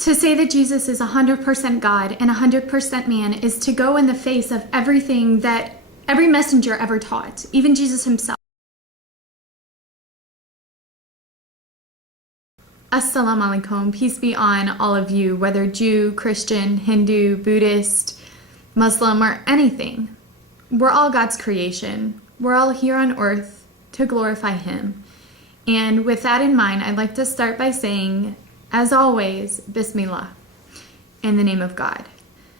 To say that Jesus is 100% God and 100% man is to go in the face of everything that every messenger ever taught, even Jesus himself. Assalamu alaikum, peace be on all of you, whether Jew, Christian, Hindu, Buddhist, Muslim, or anything. We're all God's creation. We're all here on earth to glorify Him. And with that in mind, I'd like to start by saying, as always, Bismillah, in the name of God.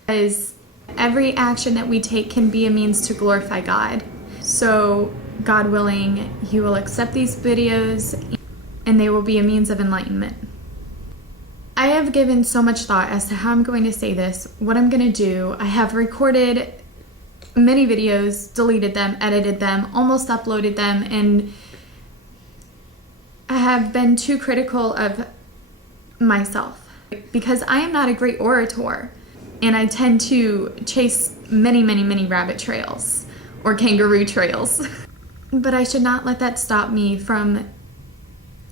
As every action that we take can be a means to glorify God. So, God willing, He will accept these videos and they will be a means of enlightenment. I have given so much thought as to how I'm going to say this, what I'm going to do. I have recorded many videos, deleted them, edited them, almost uploaded them, and I have been too critical of myself because I am not a great orator and I tend to chase many rabbit trails or kangaroo trails. But I should not let that stop me from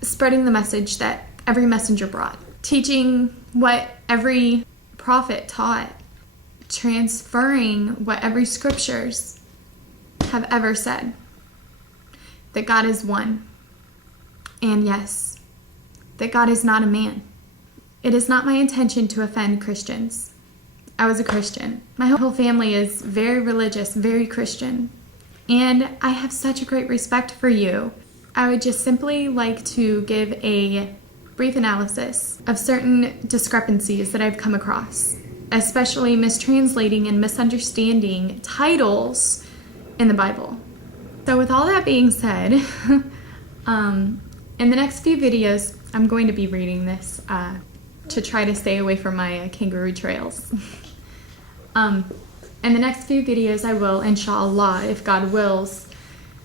spreading the message that every messenger brought, teaching what every prophet taught, transferring what every scriptures have ever said, that God is one, and yes, that God is not a man. It is not my intention to offend Christians. I was a Christian. My whole family is very religious, very Christian, and I have such a great respect for you. I would just simply like to give a brief analysis of certain discrepancies that I've come across, especially mistranslating and misunderstanding titles in the Bible. So with all that being said, in the next few videos, I'm going to be reading this to try to stay away from my kangaroo trails. In the next few videos, I will, Inshaallah, if God wills,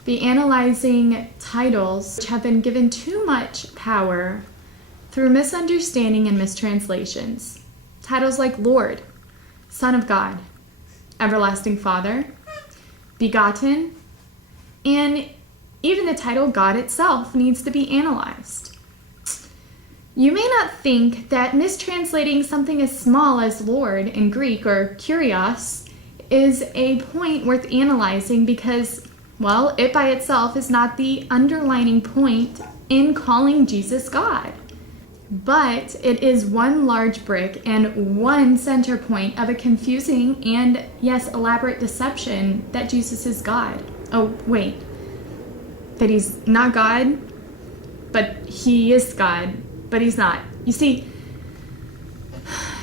be analyzing titles which have been given too much power through misunderstanding and mistranslations. Titles like Lord, Son of God, Everlasting Father, Begotten, and even the title God itself needs to be analyzed. You may not think that mistranslating something as small as Lord in Greek or Kyrios is a point worth analyzing because, well, it by itself is not the underlining point in calling Jesus God. But it is one large brick and one center point of a confusing and, yes, elaborate deception that Jesus is God. Oh, wait. That He's not God, but He is God, but He's not. You see,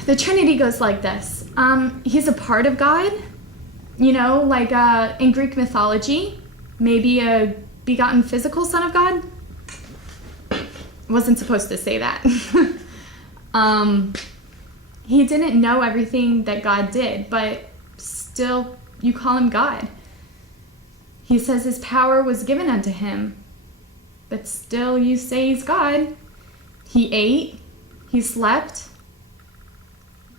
the Trinity goes like this. He's a part of God, you know, like in Greek mythology. Maybe a begotten physical son of God? Wasn't supposed to say that. He didn't know everything that God did, but still you call Him God. He says His power was given unto Him, but still you say He's God. He ate, He slept,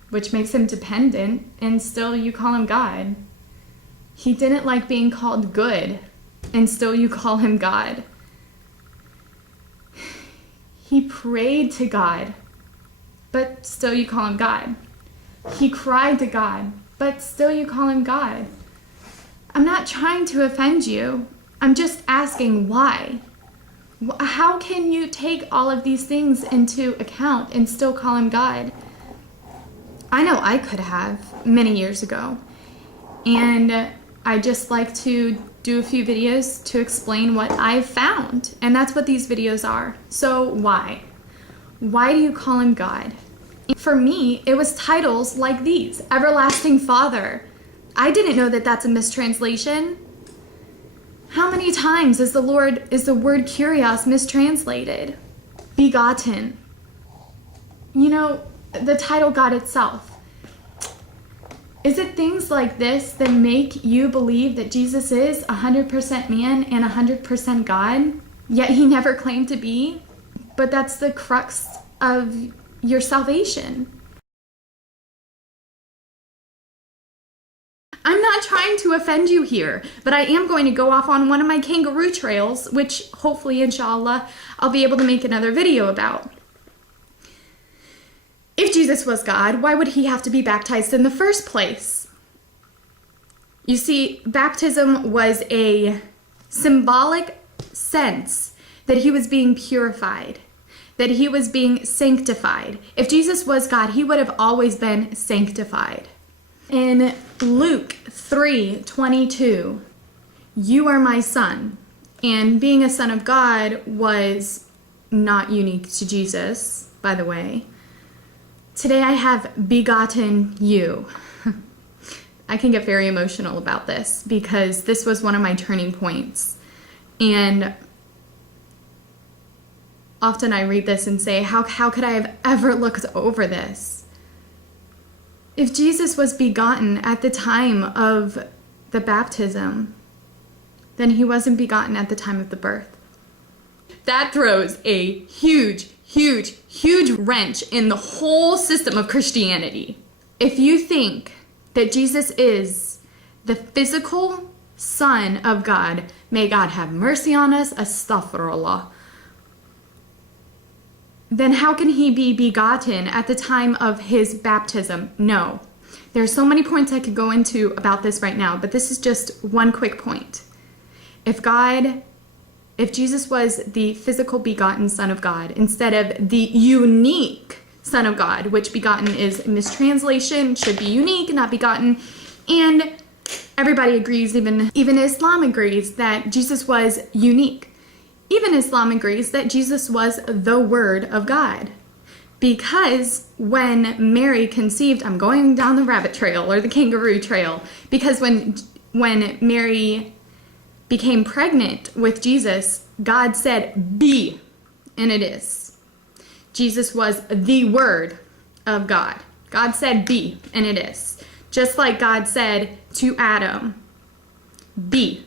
which makes Him dependent, and still you call Him God. He didn't like being called good, and still you call Him God. He prayed to God, but still you call Him God. He cried to God, but still you call Him God. I'm not trying to offend you. I'm just asking why. How can you take all of these things into account and still call Him God? I know I could have many years ago, and I just like to do a few videos to explain what I've found, and that's what these videos are. So why? Why do you call Him God? For me, it was titles like these, Everlasting Father. I didn't know that that's a mistranslation. How many times is the word Kyrios mistranslated? Begotten. You know, the title God itself. Is it things like this that make you believe that Jesus is 100% man and 100% God, yet He never claimed to be? But that's the crux of your salvation. I'm not trying to offend you here, but I am going to go off on one of my kangaroo trails, which hopefully, Inshaallah, I'll be able to make another video about. If Jesus was God, why would he have to be baptized in the first place? You see, baptism was a symbolic sense that he was being purified, that he was being sanctified. If Jesus was God, he would have always been sanctified. In Luke 3:22, you are my son. And being a son of God was not unique to Jesus, by the way. Today I have begotten you. I can get very emotional about this because this was one of my turning points. And often I read this and say, how could I have ever looked over this? If Jesus was begotten at the time of the baptism, then he wasn't begotten at the time of the birth. That throws a huge, huge, huge wrench in the whole system of Christianity. If you think that Jesus is the physical Son of God, may God have mercy on us, astaghfirullah, then how can he be begotten at the time of his baptism? No. There are so many points I could go into about this right now, but this is just one quick point. If Jesus was the physical begotten Son of God instead of the unique Son of God, which begotten is mistranslation, should be unique, not begotten, and everybody agrees, even Islam agrees that Jesus was unique. Even Islam agrees that Jesus was the Word of God. Because when Mary conceived, I'm going down the rabbit trail or the kangaroo trail, because when Mary became pregnant with Jesus, God said, be, and it is. Jesus was the Word of God. God said, be, and it is. Just like God said to Adam, be.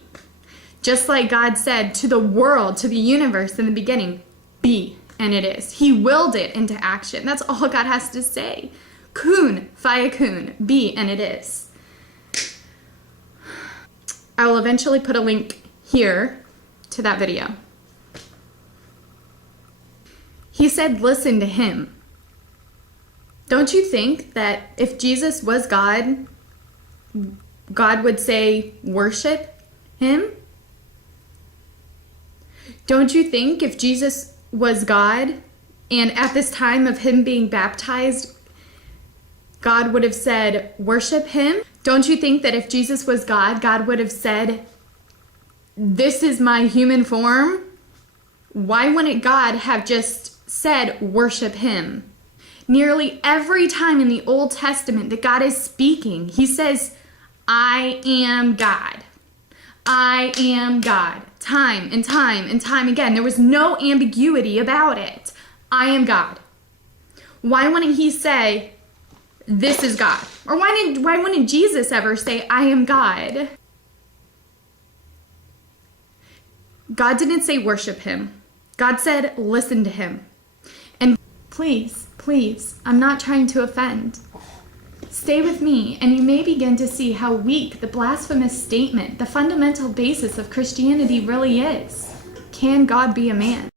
Just like God said to the world, to the universe in the beginning, be, and it is. He willed it into action. That's all God has to say. Kun, fayakun, be, and it is. I will eventually put a link here to that video. He said, listen to him. Don't you think that if Jesus was God, God would say, worship him? Don't you think if Jesus was God, and at this time of him being baptized, God would have said, worship him? Don't you think that if Jesus was God, God would have said, this is my human form? Why wouldn't God have just said, worship him? Nearly every time in the Old Testament that God is speaking, he says, I am God. I am God. Time and time and time again. There was no ambiguity about it. I am God. Why wouldn't he say, this is God? Or why wouldn't Jesus ever say, I am God? God didn't say worship him. God said listen to him. And please, I'm not trying to offend. Stay with me and you may begin to see how weak the blasphemous statement, the fundamental basis of Christianity really is. Can God be a man?